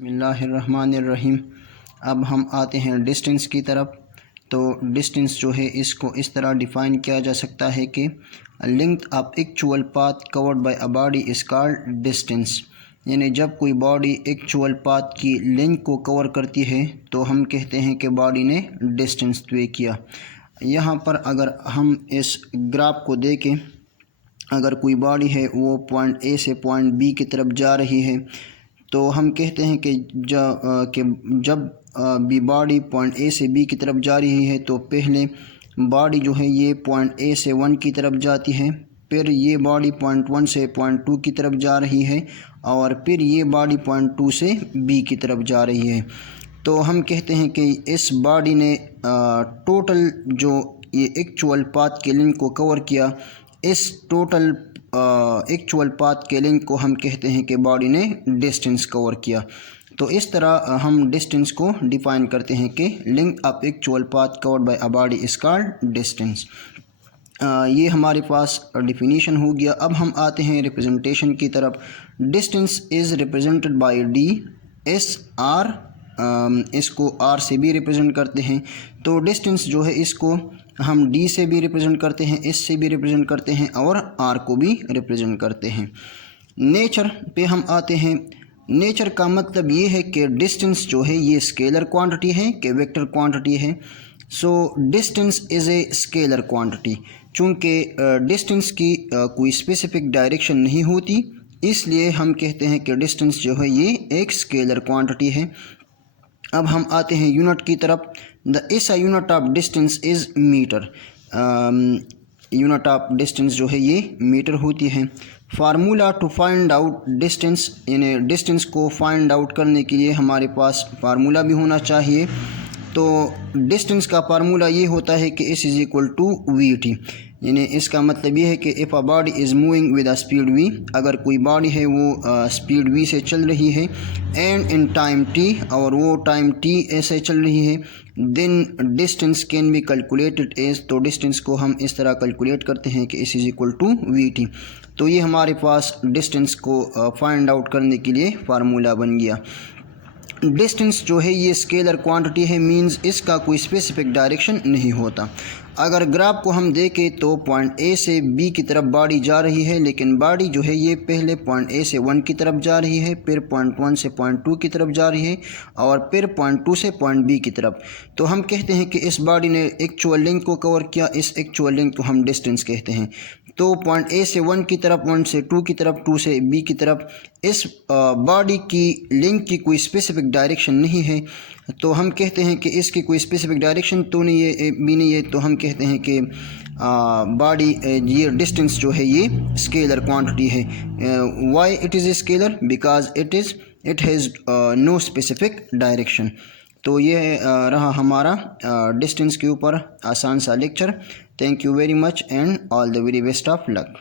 بسم اللہ الرحمن الرحیم۔ اب ہم آتے ہیں ڈسٹنس کی طرف۔ تو ڈسٹنس جو ہے اس کو اس طرح ڈیفائن کیا جا سکتا ہے کہ length of actual path covered by a body is called distance, یعنی جب کوئی باڈی ایکچوئل پاتھ کی لینتھ کو کور کرتی ہے تو ہم کہتے ہیں کہ باڈی نے ڈسٹنس طے کیا۔ یہاں پر اگر ہم اس گراف کو دیکھیں، اگر کوئی باڈی ہے وہ پوائنٹ اے سے پوائنٹ بی کی طرف جا رہی ہے تو ہم کہتے ہیں کہ جب بھی باڈی پوائنٹ اے سے بی کی طرف جا رہی ہے تو پہلے باڈی جو ہے یہ پوائنٹ اے سے 1 کی طرف جاتی ہے، پھر یہ باڈی پوائنٹ 1 سے پوائنٹ 2 کی طرف جا رہی ہے، اور پھر یہ باڈی پوائنٹ 2 سے بی کی طرف جا رہی ہے۔ تو ہم کہتے ہیں کہ اس باڈی نے ٹوٹل جو یہ ایکچوئل پاتھ کے لینتھ کو کور کیا، اس ٹوٹل ایکچوئل پاتھ کے لینتھ کو ہم کہتے ہیں کہ باڈی نے ڈسٹنس کور کیا۔ تو اس طرح ہم ڈسٹنس کو ڈیفائن کرتے ہیں کہ length of actual path covered by a body is called distance. یہ ہمارے پاس ڈیفینیشن ہو گیا۔ اب ہم آتے ہیں ریپرزنٹیشن کی طرف۔ Distance is represented by D S R, اس کو آر سے بھی ریپرزینٹ کرتے ہیں۔ تو ڈسٹنس جو ہے اس کو ہم ڈی سے بھی ریپرزینٹ کرتے ہیں، ایس سے بھی ریپرزینٹ کرتے ہیں، اور آر کو بھی ریپرزینٹ کرتے ہیں۔ نیچر پہ ہم آتے ہیں۔ نیچر کا مطلب یہ ہے کہ ڈسٹنس جو ہے یہ اسکیلر کوانٹٹی ہے کہ ویکٹر کوانٹٹی ہے۔ So distance is a scalar quantity. چونکہ ڈسٹنس کی کوئی اسپیسیفک ڈائریکشن نہیں ہوتی، اس لیے ہم کہتے ہیں کہ ڈسٹنس جو ہے یہ ایک اسکیلر کوانٹٹی ہے۔ اب ہم آتے ہیں یونٹ کی طرف۔ The SI unit of distance is metre. Unit of distance جو ہے یہ میٹر ہوتی ہے۔ Formula to find out distance, یعنی ڈسٹنس کو فائنڈ آؤٹ کرنے کے لیے ہمارے پاس فارمولا بھی ہونا چاہیے۔ تو ڈسٹنس کا فارمولا یہ ہوتا ہے کہ S is equal to VT، یعنی اس کا مطلب یہ ہے کہ if a body is moving with a speed V، اگر کوئی باڈی ہے وہ اسپیڈ V سے چل رہی ہے، and in time T، اور وہ ٹائم T ایسے چل رہی ہے، then distance can be calculated as، تو ڈسٹنس کو ہم اس طرح کیلکولیٹ کرتے ہیں کہ S is equal to VT۔ تو یہ ہمارے پاس ڈسٹنس کو فائنڈ آؤٹ کرنے کے لیے فارمولا بن گیا۔ ڈسٹنس جو ہے یہ اسکیلر کوانٹٹی ہے، مینز اس کا کوئی اسپیسیفک ڈائریکشن نہیں ہوتا۔ اگر گراف کو ہم دیکھیں تو پوائنٹ اے سے بی کی طرف باڈی جا رہی ہے، لیکن باڈی جو ہے یہ پہلے پوائنٹ اے سے 1 کی طرف جا رہی ہے، پھر پوائنٹ 1 سے پوائنٹ 2 کی طرف جا رہی ہے، اور پھر پوائنٹ 2 سے پوائنٹ بی کی طرف۔ تو ہم کہتے ہیں کہ اس باڈی نے ایکچوئل لینتھ کو کور کیا، اس ایکچوئل لینتھ کو ہم ڈسٹنس کہتے ہیں۔ تو پوائنٹ اے سے 1 کی طرف، 1 سے 2 کی طرف، 2 سے بی کی طرف اس باڈی کی لینتھ کی کوئی اسپیسیفک ڈائریکشن نہیں ہے، تو ہم کہتے ہیں کہ اس کی کوئی اسپیسیفک ڈائریکشن تو نہیں ہے، بھی نہیں ہے، تو ہم کہتے ہیں کہ باڈی یہ ڈسٹنس جو ہے یہ اسکیلر کوانٹٹی ہے۔ Why it is a scalar? Because it has no specific direction. تو یہ رہا ہمارا ڈسٹنس کے اوپر آسان سا lecture. Thank you very much and all the very best of look.